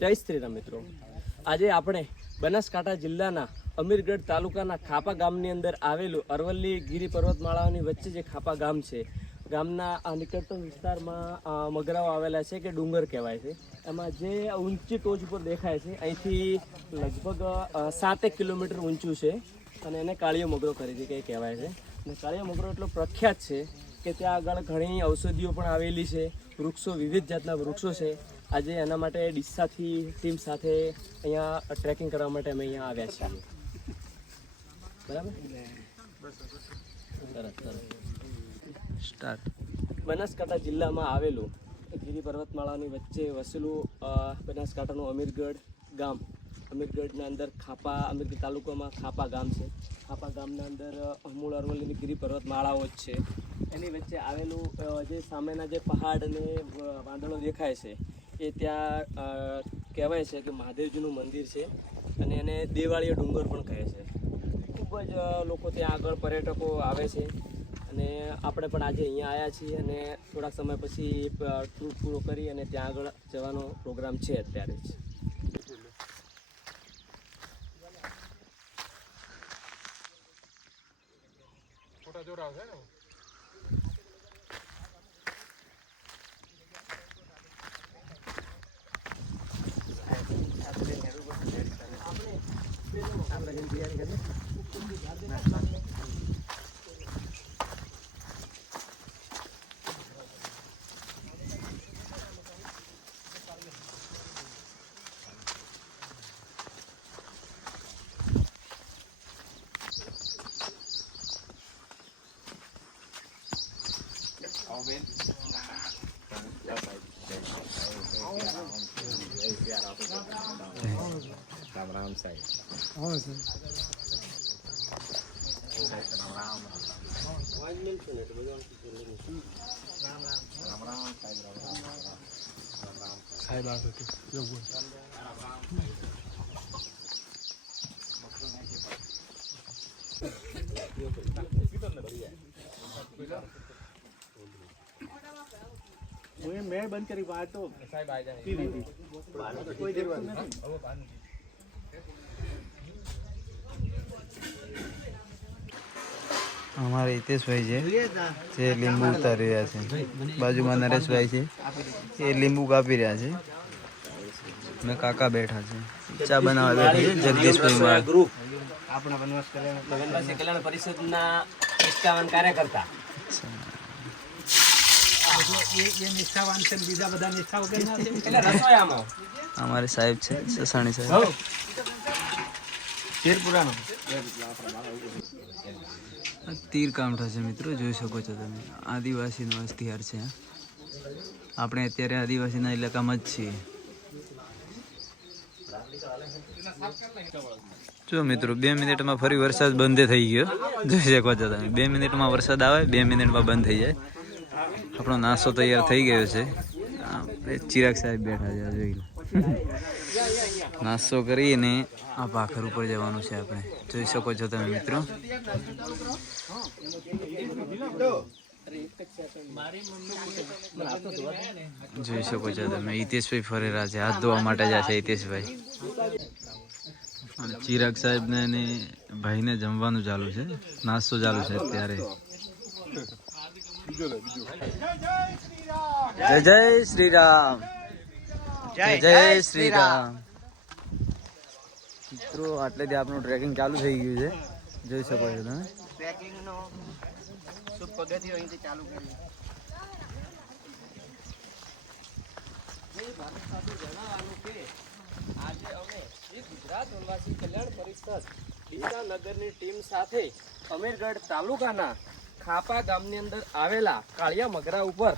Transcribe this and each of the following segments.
જય શ્રી રામ મિત્રો, આજે આપણે બનાસકાંઠા જિલ્લાના અમીરગઢ તાલુકાના ખાપા ગામની અંદર આવેલું અરવલ્લી ગીરી પર્વતમાળાની વચ્ચે જે ખાપા ગામ છે, ગામના આ નિકટતમ વિસ્તારમાં મગરાઓ આવેલા છે કે ડુંગર કહેવાય છે. એમાં જે ઊંચી ટોચ ઉપર દેખાય છે, અહીંથી લગભગ 7 કિલોમીટર ઊંચું છે અને એને કાળિયો મગરો ખરીદી કંઈ કહેવાય છે. અને કાળિયો મગરો એટલો પ્રખ્યાત છે કે ત્યાં આગળ ઘણી ઔષધિઓ પણ આવેલી છે, વૃક્ષો, વિવિધ જાતના વૃક્ષો છે. આજે એના માટે ડીસાથી ટીમ સાથે અહીંયા ટ્રેકિંગ કરવા માટે અમે અહીંયા આવ્યા છીએ. બરાબર, સરસ. સ્ટાર્ટ. બનાસકાંઠા જિલ્લામાં આવેલું ગીરી પર્વતમાળાની વચ્ચે વસેલું બનાસકાંઠાનું અમીરગઢ ગામ. અમીરગઢના અંદર અમીરગઢ તાલુકામાં ખાપા ગામ છે. ખાપા ગામના અંદર મૂળ અરવલ્લીની ગીરી પર્વતમાળાઓ જ છે. એની વચ્ચે આવેલું જે સામેના જે પહાડ અને વાદળો દેખાય છે, એ ત્યાં કહેવાય છે કે મહાદેવજીનું મંદિર છે અને એને દેવાળીયો ડુંગર પણ કહે છે. ખૂબ જ લોકો ત્યાં આગળ પર્યટકો આવે છે અને આપણે પણ આજે અહીંયા આવ્યા છીએ અને થોડાક સમય પછી ટૂર પૂરો કરી અને ત્યાં આગળ જવાનો પ્રોગ્રામ છે અત્યારે જ. ફોટા જોરાવ છે ને. राम राम साईं. हो सर. राम राम. आज मिलते हैं तो बजाओ. राम राम. राम राम साईं. राम राम. राम राम साईं. बात होती जो बोल. राम राम. मैं बंद करी बात तो साहब आ जाए कोई देखो नहीं. हमारे हितेशભાઈ છે જે લીંબુ ઉતારી રહ્યા છે. બાજુમાં નરેશભાઈ છે, એ લીંબુ કાપી રહ્યા છે અને કાકા બેઠા છે, ચા બનાવવા બેઠા છે. જગદીશભાઈ ગ્રુપ આપણા વનવાસ કલ્યાણ પરિષદના 51 કાર્યકર્તા. અમારે સાહેબ છે, સસાણી સાહેબ. તીર કામઠા છે મિત્રો, જોઈ શકો છો તમે. આદિવાસીનો હથિયાર છે. આપણે અત્યારે આદિવાસીના ઇલાકામાં જ છીએ. જો મિત્રો 2 મિનિટમાં ફરી વરસાદ બંધ થઈ ગયો, જોઈ શકો છો તમે. 2 મિનિટમાં વરસાદ આવે, 2 મિનિટમાં બંધ થઈ જાય. આપણો નાસ્તો તૈયાર થઈ ગયો છે. ચિરાગ સાહેબ બેઠા છે, જોઈ લો. નાસ્તો કરીને આ ભાખર ઉપર જવાનું છે આપણે, જોઈ શકો છો તમે મિત્રો. જોઈ શકો છો તમે. હિતેશભાઈ ફરેરા છે, હાથ ધોવા માટે જશે હિતેશભાઈ. અને ચિરાગ સાહેબને અને ભાઈને જમવાનું ચાલુ છે, નાસ્તો ચાલુ છે અત્યારે. જય જય શ્રી રામ. જય જય શ્રી રામ. મિત્રો આટલેથી આપણું ટ્રેકિંગ ચાલુ થઈ ગયું છે, જોઈ શકો છો તમે. ટ્રેકિંગનો શુભ પગથિયો અહીંથી ચાલુ કરીએ. જણાવવાનું કે આજે અમે ગુજરાત વનવાસી કલ્યાણ પરિષદ ડીસા નગરની ટીમ સાથે અમીરગઢ તાલુકાના ખાપા ગામની અંદર આવેલા કાળિયા મગરા ઉપર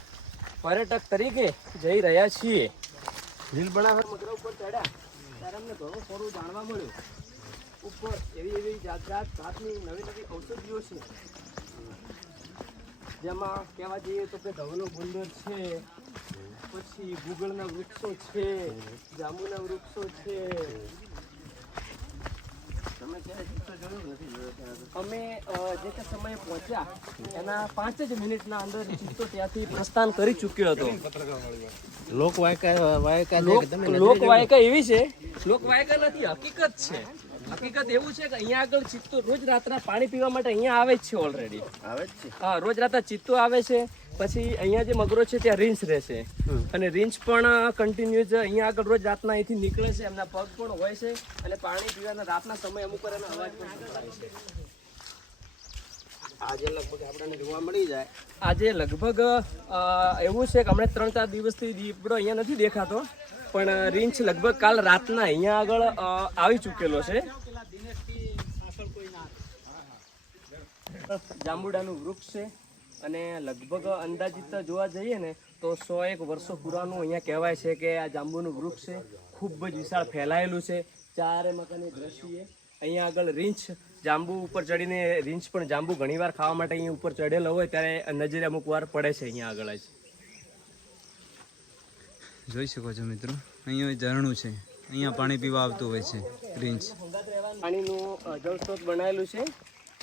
પર્યટક તરીકે જઈ રહ્યા છીએ. લીલબણાહર મગરા ઉપર ચડ્યા ત્યારે અમને ઘણું થોડું જાણવા મળ્યું. ઉપર એવી જાતની નવી ઔષધિઓ છે, જેમાં કહેવા જઈએ તો કે ધવલો ગુંદર છે, પછી ગુગળના વૃક્ષો છે, જાંબુના વૃક્ષો છે, અમે જે તે સમયે પહોંચ્યા એના 5 જ મિનિટના અંદર ચિત્તો ત્યાંથી પ્રસ્થાન કરી ચૂક્યો હતો. લોકવાયકા એવી છે, લોકવાયકા નથી, હકીકત છે. હકીકત એવું છે કે અહીંયા આગળ ચિત્તો રોજ રાતના પાણી પીવા માટે અહીંયા આવે જ છે ઓલરેડી. હા, રોજ રાતના ચિત્તો આવે છે. પછી અહીંયા જે મગરો છે ત્યાં રીંછ રહેશે અને રીંછ પણ કન્ટિન્યુઅસ અહીંયા આગળ રોજ રાતના અહીંથી નીકળે છે. એમના પગ પણ હોય છે અને પાણી પીવાના રાતના સમય અમુક વાર એનો અવાજ પણ સંભળાય છે. આજે લગભગ આપણને જોવા મળી જાય. આજે લગભગ એવું છે કે હમણાં 3-4 દિવસથી દીપડો અહીંયા નથી દેખાતો, પણ રીંછ લગભગ કાલ રાતના અહીંયા આગળ આવી ચૂકેલો છે. જાંબુડાનું વૃક્ષ છે અને લગભગ અંદાજિત જોવા જઈએ ને તો 101 વર્ષો પુરાનું અહીંયા કહેવાય છે કે આ જાંબુનું વૃક્ષ છે. ખૂબ જ વિશાળ ફેલાયેલું છે ચારે મકાનની દ્રષ્ટિએ. અહીંયા આગળ રીંછ જાંબુ ઉપર ચડીને રીંછ પણ જાંબુ ઘણીવાર ખાવા માટે અહીંયા ઉપર ચડેલો હોય ત્યારે નજરે અમુક વાર પડે છે અહીંયા આગળ જ. જોઈ શકો છો મિત્રો, અહીંયા ઝરણું છે, અહીંયા પાણી પીવા આવતું હોય છે રીંછ. પાણીનું જળસ્ત્રોત બનાવેલું છે.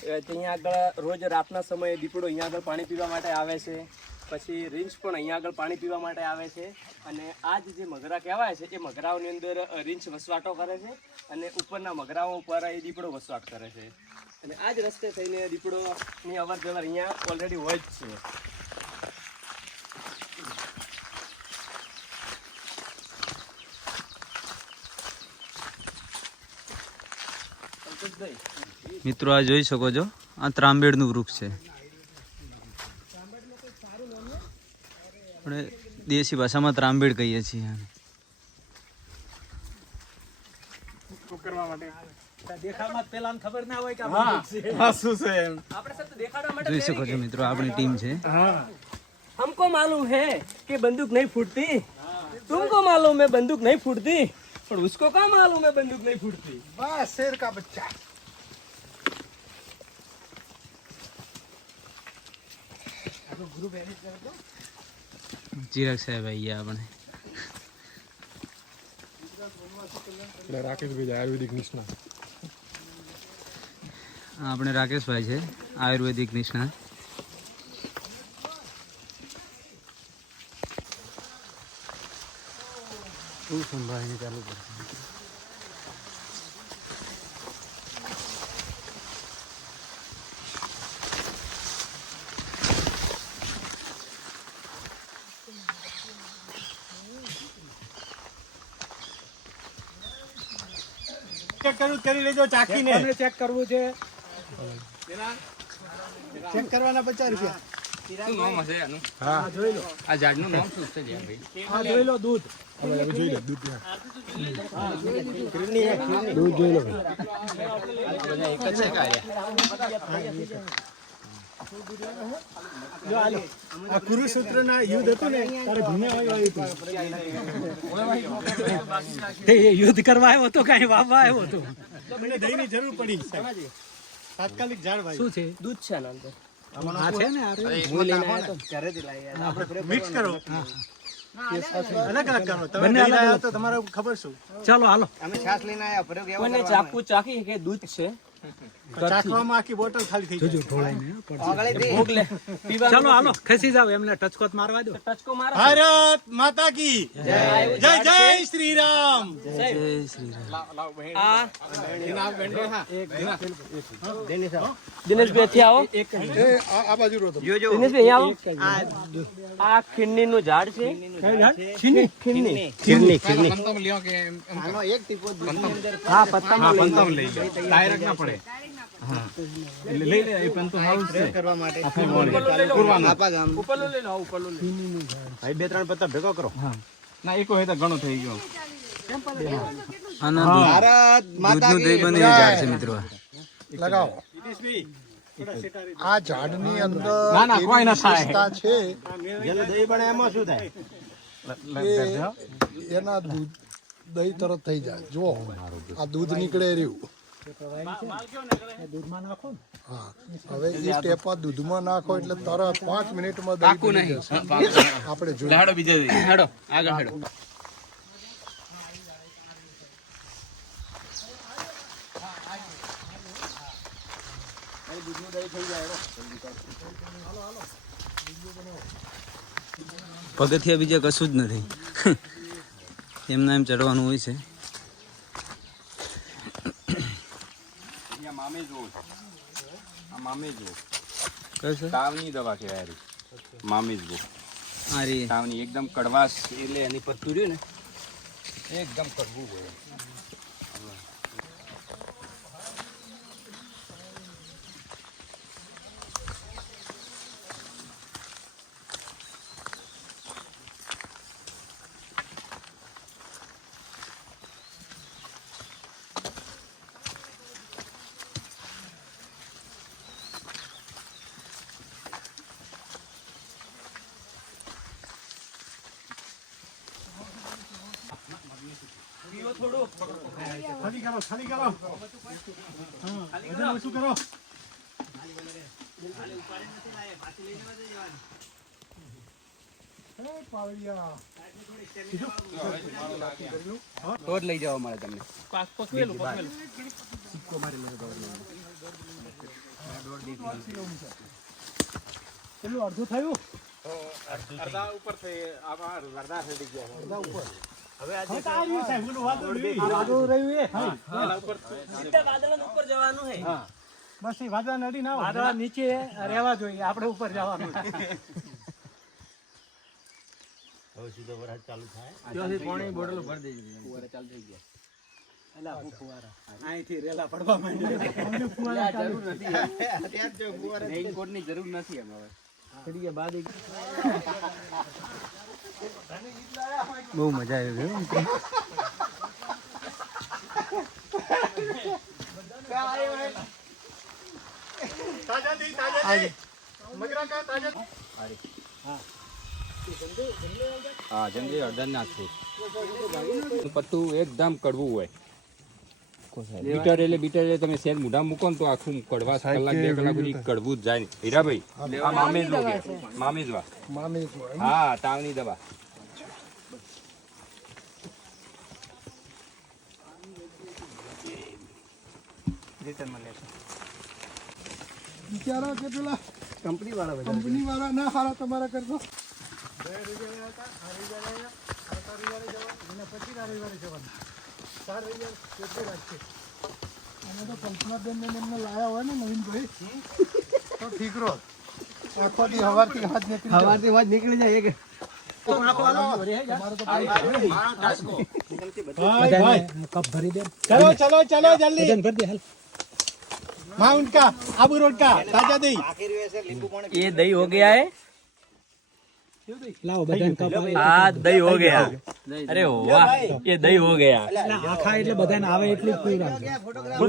અહીંયા આગળ રોજ રાતના સમયે દીપડો અહીંયા આગળ પાણી પીવા માટે આવે છે. પછી રીંછ પણ અહીંયા આગળ પાણી પીવા માટે આવે છે. અને આ જે મગરા કહેવાય છે એ મગરાઓની અંદર રીંછ વસવાટો કરે છે અને ઉપરના મગરાઓ ઉપર એ દીપડો વસવાટ કરે છે. અને આ જ રસ્તે થઈને દીપડોની અવર જવર અહીંયા ઓલરેડી હોય જ છે. મિત્રો આ જોઈ શકો છો, આ ત્રાંબેડનું વૃક્ષ છે. આપણે દેશી ભાષામાં ત્રાંબેડ કહીએ છીએ. જોઈ શકો છો મિત્રો, આપણી ટીમ છે. हमको मालूम है कि बंदूक नहीं फूटती, तुमको मालूम है बंदूक नहीं फूटती, पर उसको क्या मालूम है बंदूक नहीं फूटती. बस शेर का बच्चा. ચિરાગ સાહેબ આવી ગયા આપણે. રાકેશભાઈ આયુર્વેદિક નિષ્ણાત. આપણે રાકેશભાઈ છે, આયુર્વેદિક નિષ્ણાત. સંભાળીને ચાલુ કરશે. કરી લેજો ચાકીને. ચેક કરવું છે. ચેક કરવાના 50 રૂપિયા. શું નામ હશે આનું? હા જોઈ લો. આ ઝાડનું નામ શું છે ભાઈ? હા જોઈ લો દૂધ. જોઈ લો દૂધ. દૂધ જોઈ લો. એક જ છે કાયા. આ કુરુક્ષેત્રના યુદ્ધ હતું ને ત્યારે ભીમે આવ્યું હતું. યુદ્ધ કરવા આવ્યો તો કઈ વાવવા આવ્યો હતો. મને દહીંની જરૂર પડી. તાત્કાલિક ઝાડ ભાઈ શું છે? दूध છે આના અંદર. આ છે ને મિક્સ કરો. અલગ અલગ કરો. તમે લઈને આવ્યા તો તમારે ખબર શું? ચાલો હાલો. કોઈને ચાકુ ચાખી કે દૂધ છે. ચાખવામાં આખી બોટલ ખાલી થઈ જજો ઢોળાઈને. ભોગ લે. પીવા ચાલો હાલો ખસી જાવ. એમને ટચકોત મારવા દો. ટચકો મારો. ભારત માતા કી જય જય શ્રી રામ. જય શ્રી રામ. આ દિનેશભાઈ આવો. આ બાજુ રો તમે. દિનેશભાઈ આવો. આ ખીરની નું ઝાડ છે. ખીરની. પંતમ લ્યો કે હા પત્તા લઈ લો. ડાયરેક્ટ ના પડે. હા એટલે લઈ લે. એ પંતમ હાઉસ છે કરવા માટે. ઉપરલો લઈ લો. ઉપરલો લઈ લો. ભાઈ 2-3 પત્તા ભેગો કરો. ના એક હોય તો ઘણું થઈ ગયું. આના દૂધનું દહીં બને ઝાડ છે મિત્રો. લગાવો. આ ઝાડની અંદર ના ના કોઈ ના થાય. વિશેષતા છે જેને દહીં બને એમાં શું થાય? કે એના દૂધ દહીં તરત થઈ જાય. જુઓ આ દૂધ નીકળે રહ્યું. હા હવે એ ટેપા દૂધમાં નાખો એટલે તરત 5 મિનિટમાં દહીં બની જશે. આપણે જોઈએ. હેડો બીજે હેડો આગળ હેડો. પગથિયા બીજા કશું જ નથી. એમના એમ ચડવાનું હોય છે. મામે જુઓ છો, આ મામે જુઓ, કયું છે? તાવની દવા કહેવાય રી. મામે જુઓ આ રી તાવની એકદમ કડવાશ, એટલે એની પત્તું રહ્યું ને એકદમ કડવું હોય. ખાલી કરો ખાલી કરો. હા વજન ઓછું કરો. તો જ લઈ જવા મળે તમને. પેલું અડધું થયું. હવે આ રહ્યું સાહેબ, પેલું વાદળું રહ્યું એ. ઉપર જવાનું હે. બસ એ વાદળા નડી ના વાદળા નીચે રહેવા જોઈએ, આપણે ઉપર જવાનું. અહીંથી રેલા પડવા રેઇનકોટ ની જરૂર નથી એમ હવે. બહુ મજા આવી ગઈ. હા જંગલી હળદર નાખવું. પત્તું એકદમ કડવું હોય. બીટર એટલે તમે સેજ મોઢા મૂકો ને તો આખું કડવાશ કલાક 2 કલાક સુધી કડવું જ જાય. હીરાભાઈ આ મામેજવા કે મામેજવા. હા તાવની દવા. બિચારા કેટલા કંપની વાળા ના હારા તમારા કરતો. અમે તો કલ્પનાબેન ને એમને લાયા હોય ને નવીનભાઈ તો ઠીક રહો. આખો દી હવારથી હાથ નીકળી જાય. चलो चलो चलो जल्दी माउंट का आबू रोड का ताजा दही. ये दही हो गया है. लाओ बदान का हाँ दही हो गया. अरे वाह ये दही हो गया. આખા એટલે બધાને આવે એટલું જ પીવું.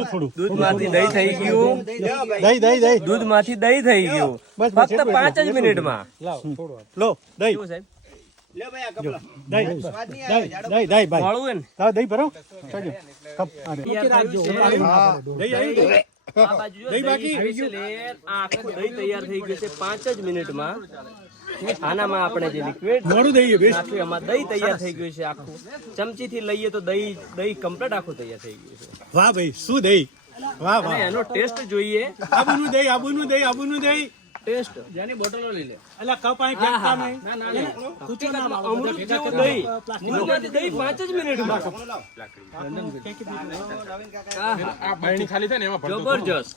થોડું દૂધ માંથી દહીં થઈ ગયું. દહીં દહીં દહીં દૂધ માંથી દહીં થઈ ગયું ફક્ત 5 જ મિનિટમાં. લો દહીં કેવું સાહેબ? દહીં ભાઈ વાળું હે ને? તાવ દહીં ભરો ચાલો કપ તૈયાર થયું છે. દહીં આવી આ બાજુ જો દહીં આવી છે લે. આ આખું દહીં તૈયાર થઈ ગયું છે 5 જ મિનિટમાં. આનામાં આપણે જે લિક્વિડ મોડું દહીં નાખ્યું એમાં દહીં તૈયાર થઈ ગયું છે આખું. ચમચીથી લઈએ તો દહીં કમ્પ્લીટ આખું તૈયાર થઈ ગયું છે. વાહ ભાઈ શું દહીં વાહ અને વાહ એનો ટેસ્ટ જોઈએ. આબુનું દહીં ટેસ્ટ જેની બોટલો લઈ લે. અલા કપ અહીં ફેંકતા નહીં અમૃત જેવું દહીં. દૂધમાંથી દહીં 5 જ મિનિટમાં. આ બરણી ખાલી થાય ને એમાં જબરજસ્ત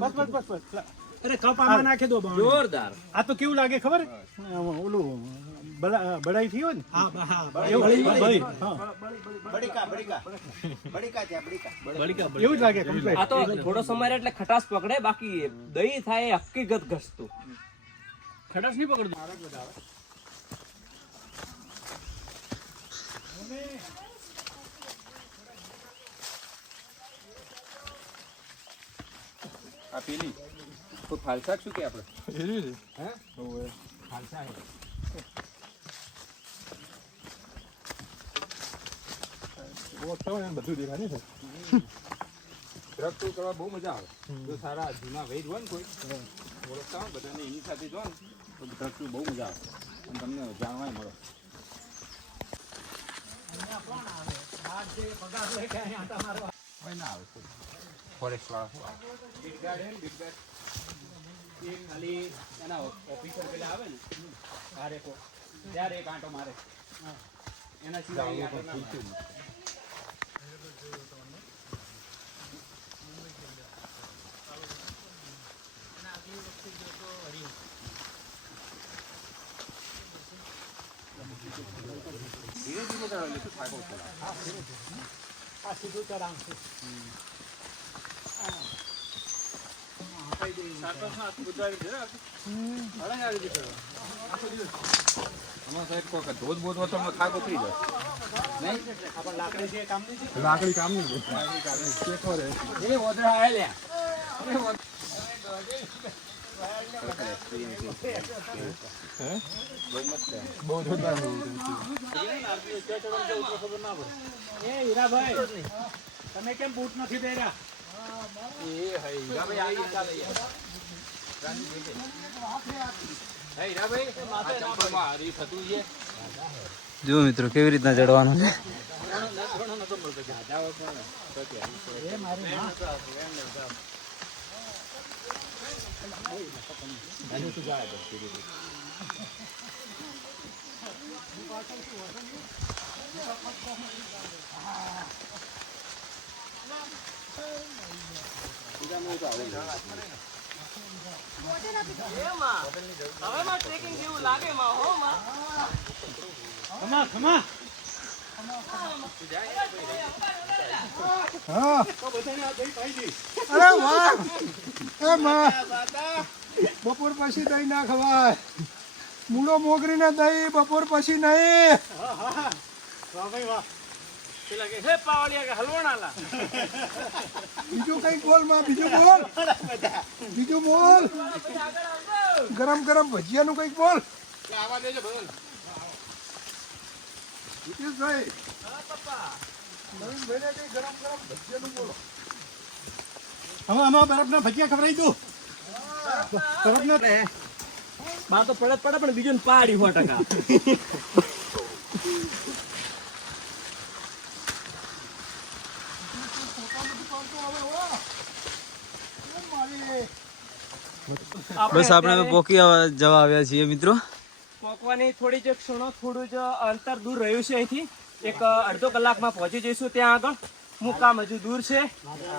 બસ અરે કપ આમાં નાખી દો જોરદાર. આ તો કેવું લાગે ખબર ઓલું બળાઈ થયો ને એવું જ લાગે complete. આ તો થોડો સમય રહે એટલે ખટાશ પકડે. બાકી દહીં થાય એ હકીકત ઘસતું. ખટાશ નહીં પકડતું. આ પેલી કોઈ ફાલસા શું કે આપણે હે ફાલસા હે. બધું દેખાય ને ટ્રક ટૂર કરવા બહુ મજા આવે. જો સારા જૂના વૈદ હોય ને કોઈ ઓળખતા હોય બધાને એની સાથે જો ને તો ટ્રક ટૂર બહુ મજા આવે અને તમને જાણવાય મળે. કોઈ ના આવે ફોરેસ્ટ વાળા એ ખાલી એના ઓફિસર પેલા આવે ને કાર્યકો ત્યારે એક આંટો મારે એના સિવાય એ આંટો ના મારે. ધીરે ધીરે ચડાવે એટલે તું થાકો ચડાવે. આ સીધું ચડાવ છે. ધોધ બોધ વતનમાં થાકો થઈ જાય. લાકડી છે કામની છે. લાકડી કામની છે. એ ઓદરા આયા બહુ જોરદાર એ હીરાભાઈ તમે કેમ બૂટ નથી પહેર્યા? જો મિત્રો કેવી રીતના ચડવાનું છે. હવેમાં ટ્રેકિંગ જેવું લાગે માં હો માં. ખમા ખમા હા અરે વાહ એ માં બપોર પછી દહીં ના ખવાય. મૂળો મોગરીને દહીં બપોર પછી નહીં. વાહ ભાઈ વાહ. પેલા કે હે પાવળિયા કે હલવણાલા. બીજું કઈ બોલ માં, બીજું બોલ, બીજું બોલ. ગરમ ગરમ ભજીયાનું કઈક બોલ. નીતિશભાઈ નવીનભાઈને કઈ ગરમ ગરમ ભજીયાનું બોલો. હવે આમાં બરફના ભજીયા ખવડાવી દો. બરફના બા તો પડે પણ બીજું પાડી 100%. બસ આપણે પોકી જવા આવ્યા છીએ મિત્રો. પોકવાની થોડી જ ક્ષણો થોડું જ અંતર દૂર રહ્યું છે અહીંથી. એક અડધો કલાકમાં પહોંચી જઈશું ત્યાં આગળ. મુકામ હજુ દૂર છે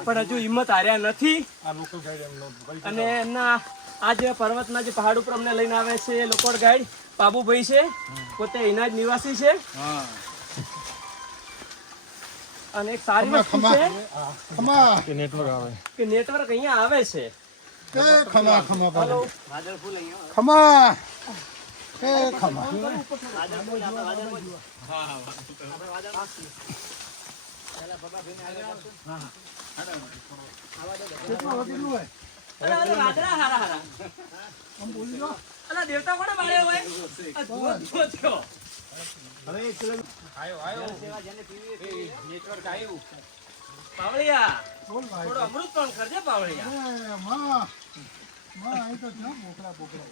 પણ હજુ હિંમત હાર્યા નથી. અને એમના આ જે પર્વતના જે પહાડ ઉપર અમને લઈને આવે છે લોકલ ગાઈડ બાબુભાઈ છે, પોતે અહીંના જ નિવાસી છે. અને એક સારી વસ્તુ છે કે નેટવર્ક અહીંયા આવે છે. ખમા ખમા ખમા એ ખમા દેવતા કોને બાળ્યો હોય? નેટવર્ક આવ્યું. પાવળિયા બોલ ભાઈ. થોડો અમૃત પણ કરજે પાવળિયા. માં માં અહીં તો ના બોકડા બોકડા.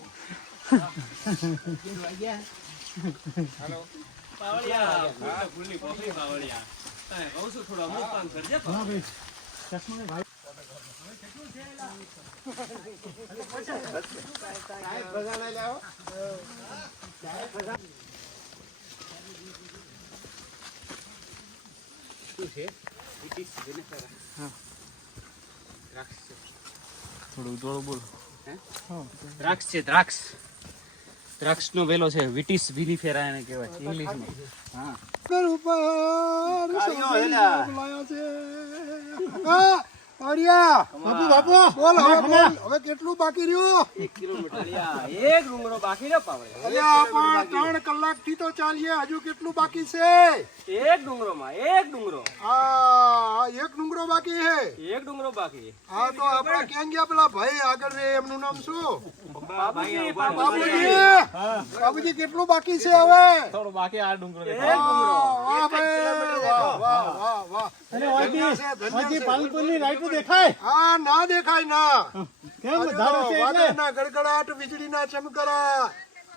પાવળિયા ફૂલની કોફી પાવળિયા. કાંઈ કહું છું થોડો અમૃત પાન કરજે હા ભાઈ ચશ્મા ભાઈ દ્રાક્ષ છે દ્રાક્ષ. દ્રાક્ષ નો વેલો છે વિટીસ વિનીફેરા એને કહેવાય ઇંગ્લિશમાં. હા ઘર ઉપર લાયા છે. હા આર્યા બાપુ બોલ હવે કેટલું બાકી રહ્યું? 1 કિલોમીટર એક ડુંગરો બાકી રહ્યો પાવળિયા. અલ્યા પણ 3 કલાક થી તો ચાલીએ, હજુ કેટલું બાકી છે? એક ડુંગરોમાં એક ડુંગરો. આ એક ડુંગરો બાકી છે. એક ડુંગરો બાકી. હા તો આપડા ક્યાં ગયા પેલા ભાઈ આગળ રે, એમનું નામ શું? બાબુજી બાબુજી કેટલું બાકી છે હવે? થોડો બાકી આ ડુંગરો. એક વાહ ડુંગરો. ભાઈ વાહ વાહ વાહ વાહ. હા ના દેખાય ના. વાદળના ગડગડાટ, વીજળીના ચમકરા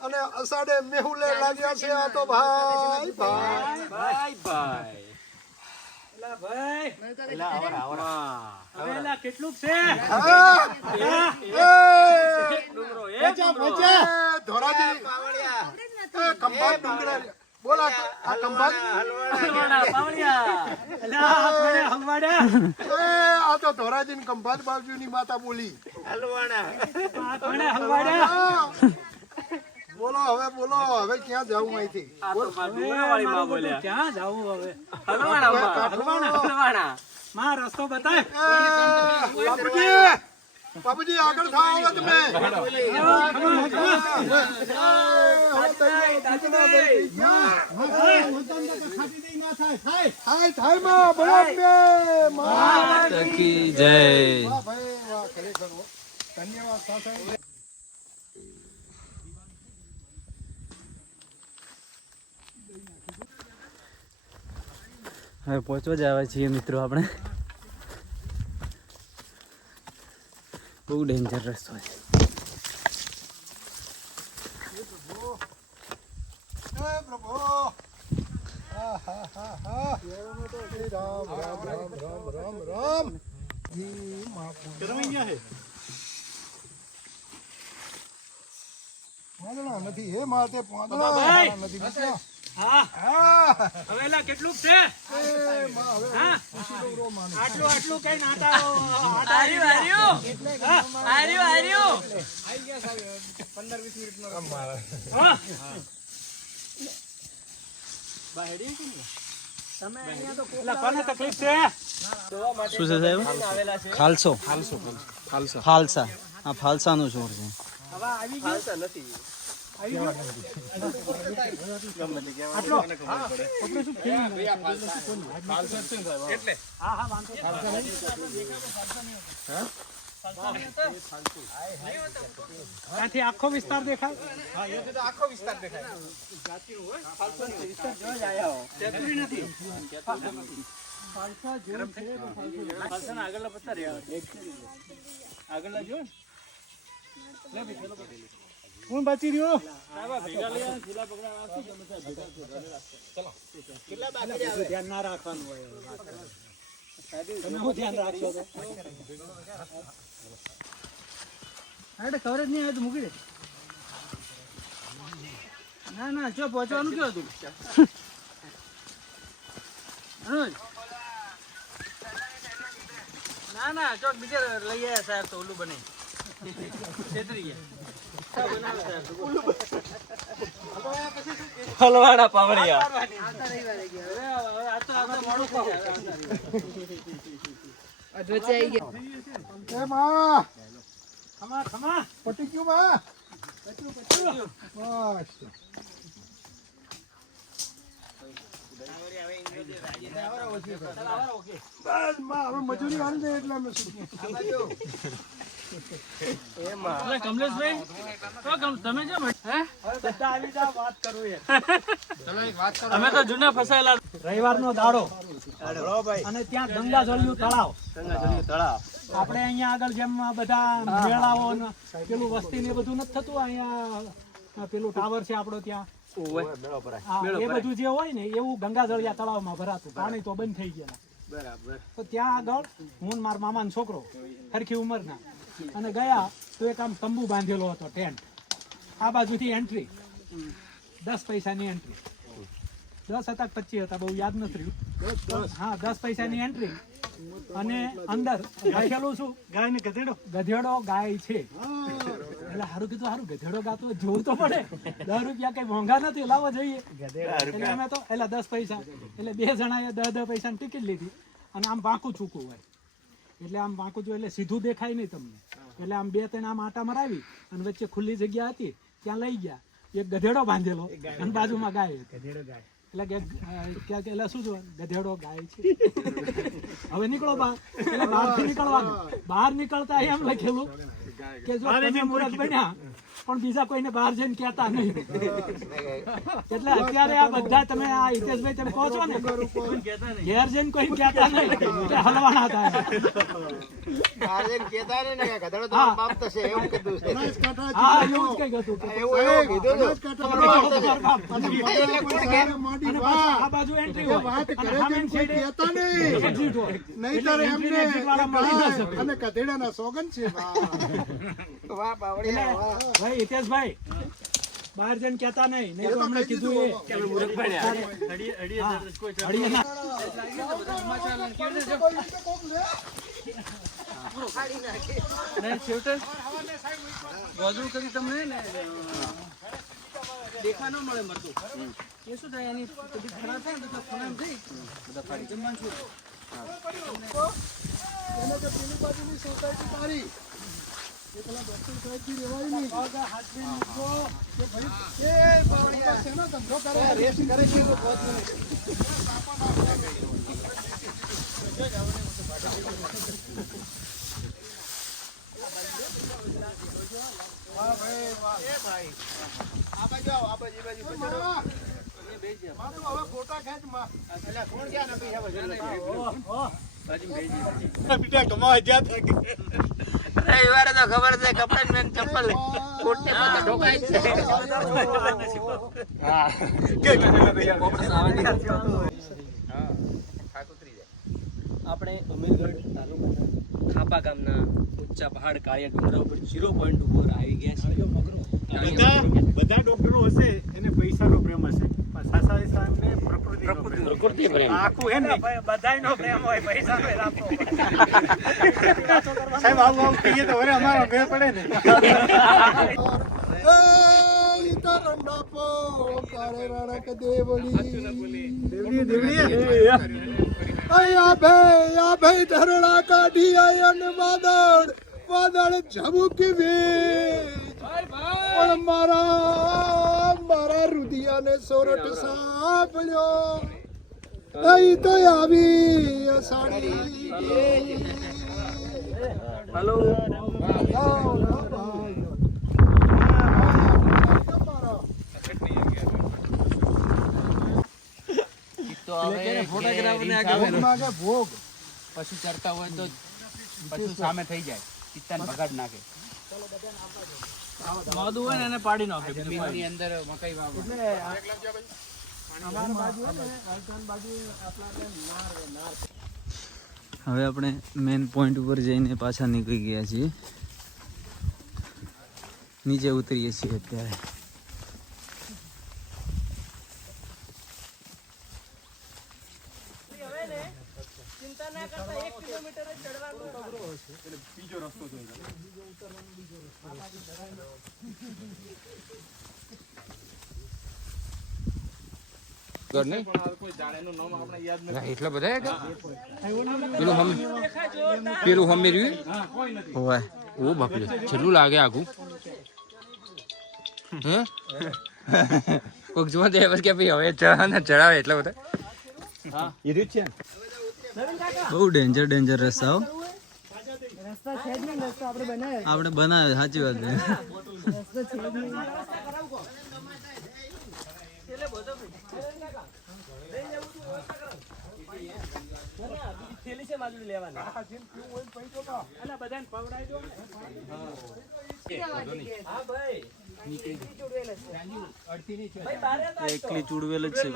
અને અષાઢે મેહુલે લાગ્યા છે આ તો ભાઈ ભાઈ. ભાઈ ભાઈ કેટલું છે ધોરાજી ખંભાત ડુંગરા બોલા આ ખંભાત આ તો ધોરાજી ને ખંભાત બાજુની માતા બોલી બોલો હવે ક્યાં જાવું અહીંથી ક્યાં જવું હવે માં રસ્તો બતાય બાપુજી આગળ થાઓ હવે તમે થાય માં બોલો બે માતા કી જય. વાહ ભાઈ વાહ ખરેખર ધન્યવાદ સાહેબ. હવે પહોંચવા જ આવ્યા છીએ મિત્રો આપણે. બહુ ડેન્જર રસ્તો છે. જય પ્રભુ રામ રામ રામ રામ રામ રામ જી પાંદડા નથી હે માતે પાંદડા નથી બચ્યા. હવેલા કેટલું છે આટલું કઈ નાતા કોને તકલીફ છે શું છે સાહેબ? ખાલસો ખાલસા. આ ફાલસાનું છોડ છે. ત્યાંથી આખો વિસ્તાર દેખાય આગળ જો કોણ બાચી રહ્યો ધ્યાન ના રાખવાનું હોય તમે શું ધ્યાન રાખશો કવરેજ નહીં આવે તો મૂકી દે ના જો પહોંચવાનું કેવું હતું અનુજ ના ચોક બીજે લઈ આવ્યા સાહેબ તો ઓલું બને છેતરી ગયા હલવાડા પાવડિયા એ માં ખમા પટી ગયું માં બસ માં હવે મજૂરી આવી જાય એટલે અમે શું કમલેશભાઈ તમે કેમ વાત કરું અમે તો જૂના ફસાયેલા રવિવારનો દાડો અને ત્યાં ગંગા જળિયું તળાવ આપણે અહીંયા આગળ જેમ બધા મેળાઓ પેલું વસ્તી ને બધું નથી થતું અહીંયા પેલું ટાવર છે આપણો ત્યાં એ બધું જે હોય ને એવું ગંગા જળિયા તળાવમાં ભરાતું. પાણી તો બંધ થઈ ગયા બરાબર. તો ત્યાં આગળ હું મારા મામાનો છોકરો સરખી ઉંમરના અને ગયા તો એક આમ તંબુ બાંધેલો હતો ટેન્ટ. આ બાજુથી એન્ટ્રી 10 પૈસાની એન્ટ્રી 10 હતા 25 હતા બહુ યાદ નથી રહ્યું. હા 10 પૈસાની એન્ટ્રી અને અંદર લખેલું શું ગાય ને ગધેડો ગાય છે. એટલે સારું કીધું સારું ગધેડો ગાતો જોવું તો પડે 10 રૂપિયા કઈ મોંઘા નથી લાવવો જોઈએ એટલે અમે તો એટલે 10 પૈસા એટલે 2 જણાએ 10 પૈસાની ટિકિટ લીધી અને આમ વાંકું ચૂકવું હોય એટલે આમ વાંકું જો એટલે સીધું દેખાય નહીં તમને એટલે આમ 2-3 આમ આટા મરાવી અને વચ્ચે ખુલ્લી જગ્યા હતી ત્યાં લઈ ગયા. એક ગધેડો બાંધેલો અને બાજુમાં ગાય એટલે શું જોવાનું ગધેડો ગાય છે. હવે નીકળો બહાર એટલે બહારથી નીકળવાનું. બહાર નીકળતા એમ લખેલું કે જો તમે મૂર્ખ બન્યા પણ બીજા કોઈને બહાર જઈને કહેતા નહીં. એટલે અત્યારે આ બધા તમે આ હિતેશભાઈ તમે કહો છો ને ઘેર જઈને કોઈ કહેતા નહીં કે હલવાના થાય. હા એવું જ કંઈક હતું કે આ બાજુ એન્ટ્રી હોય વાત કરે અને છે કોઈ કહેતા નહીં. exit હોય. નહીંતર એમને અને કધેડાના સોગન છે. એટલે ભાઈ હિતેશભાઈ બહાર જઈને કહેતા નહીં તો અમને કીધું એ હળીએ દેખા ન મળે મળતું એ શું થાય એની તબિયત ખરાબ થાય ને તો ખરાબ થઈ બધા ફાડી જમવાનું છું. એને જે પેલી બાજુની સોસાયટી તારી એ પેલા ડોક્ટર સાહેબથી રહેવાય નહીં. હાથથી મૂકો કે ભાઈ એ બાવળિયા શેનો ધંધો કરે રેસ્ટ કરે છે તો બહુ જ નહીં. વાહ ભાઈ વાહ એ ભાઈ આ બાજુ આવો આ બાજુ એ બાજુ બચડો મારું હવે ફોટા ખેંચ માં એટલે કોણ ક્યાં નબી છે વજન બીટા કમાવા જ્યાં થાય રવિવારે તો ખબર છે કપડા ને ચપ્પલ કોટને પાસે ઢોકાય છે. આપણે અમીરગઢ તાલુકાના ખાપા ગામના ઊંચા પહાડ કાળિયા ડુંગરા ઉપર 0 પોઈન્ટ ઉપર આવી ગયા છીએ. બધા ડોક્ટરો હશે એને પૈસાનો પ્રેમ હશે પણ સાસા સાહેબને પ્રકૃતિ પ્રેમ આખું હે ને બધાયનો પ્રેમ હોય પૈસા આપો સાહેબ આવું કહીએ તો હવે અમારો ભેર પડે ને ભાઈ ધરણા કાઢી આયન વાદળ ઝબુકી પણ મારા રુધિયાને સોરઠ સાંભળ્યો અહીં તો આવી અષાઢી. હેલો ભોગ પશુ ચરતા હોય તો પશુ સામે થઈ જાય પિત્તાને ભગાડ નાખે. મોદું હોય ને એને પાડી નાખે. જમીનની અંદર મકાઈ વાવો. હવે આપણે મેઇન પોઈન્ટ ઉપર જઈને પાછા નીકળી ગયા છીએ. નીચે ઉતરીએ છીએ અત્યારે. એટલા બધા પેલું હમી રહ્યું હોય ઓ બાપરે છેલ્લું લાગે આખું હે કોક જોવા દે બસ કે ભાઈ હવે ચડાવે એટલે બધા બહુ ડેન્જર રસ્તાઓ આપણે બનાવે સાચી વાત છે. થેલી છે બાજુ લેવાની. અને બધાને પવડાવી દો ને. હા ભાઈ એકલી ચૂડવેલ જ છે.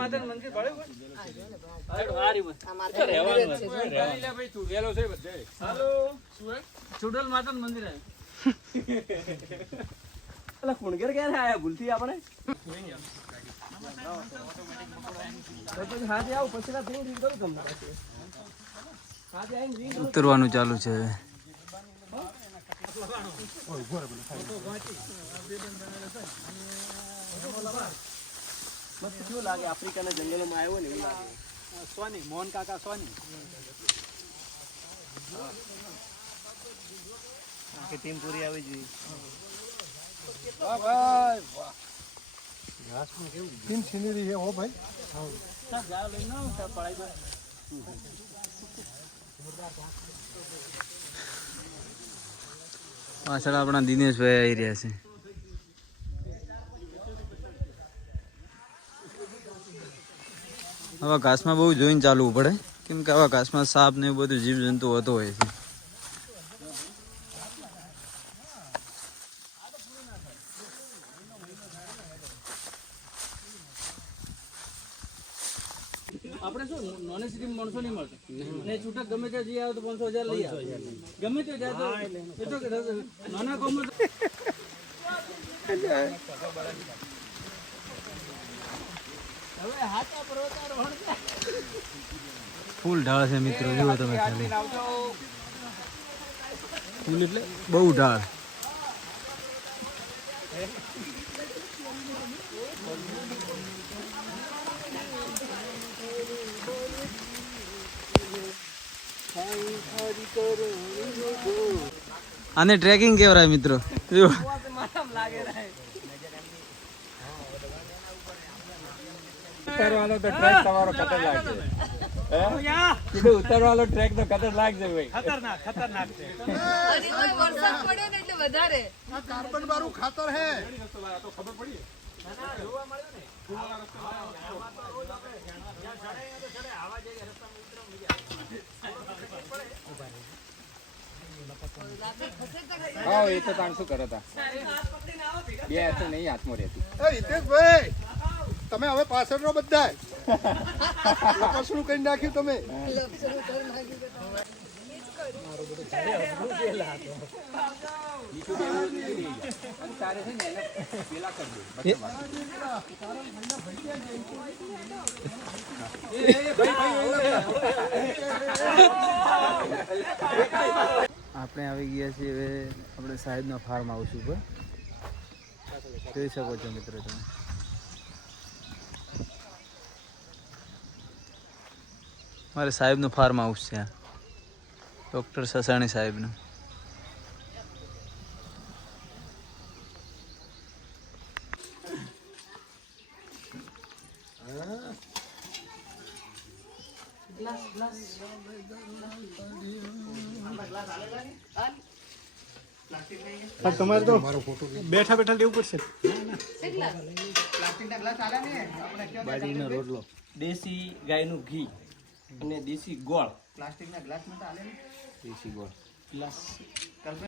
ચુડેલ માતા મંદિર એટલે કુણગેર ક્યારે આયા ભૂલથી આપણે પછી હાથે આવું પછી થોડું રીત કરું તમને હાથે આવીને રીત ઉતરવાનું ચાલુ છે હવે. મસ્ત કેવું લાગે આફ્રિકાના જંગલોમાં આવ્યો ને એવું લાગે. સોની મોહન કાકા સોની ટીમ પૂરી આવી જોઈએ. વાહ ભાઈ વાહ કેમ સિનેરી છે હો ભાઈ. પાછળ આપણા દિનેશભાઈ આવી રહ્યા છે. આવા ઘાસમાં બહુ જોઈને ચાલવું પડે, કેમ કે આવા ઘાસમાં સાપ ને એવું બધું જીવજંતુ હોતો હોય છે. આપણે શું નોન સિટી માણસો નહીં મળતા ને છૂટક ગમે ત્યાં જઈ આવે તો 500,000 લઈ આવે ગમે તે જાય તો એ તો નાના ગામમાં હવે હાથા પર્વતારોહણ ફૂલ ઢાળ છે મિત્રો, જુઓ તમે ખાલી. ફૂલ એટલે બહુ ઢાળ. આને ટ્રેકિંગ કેવરાય મિત્રો. જુઓ ઉતરવાનો તો ટ્રેક તમારો ખતરનાક છે. કીધું ઉતરવાનો ટ્રેક તો ખતરનાક છે ભાઈ. ખતરનાક ખતરનાક છે. વરસાદ પડે ને એટલે વધારે આ કાર્બન વાળું ખાતર હે. હા એ તો તાણ શું કરે તા બે હાથે નહીં હાથમાં રહેતી. એ હિતેશભાઈ, તમે હવે પાછળ નો બધા લપસણું કરી નાખ્યું તમે. તારે છે ને એને પેલા કરી દે. આપણે આવી ગયા છીએ હવે આપણે સાહેબના ફાર્મ હાઉસ ઉપર. જોઈ શકો છો મિત્રો તમે. મારે સાહેબનું ફાર્મ હાઉસ છે, ડૉક્ટર સસાણી સાહેબનું. તમારે તો બેઠા બેઠા લેવું પડશે. બાજરીનો રોટલો, દેશી ગાયનું ઘી અને દેશી ગોળ. દેશી ગોળ ગ્લાસ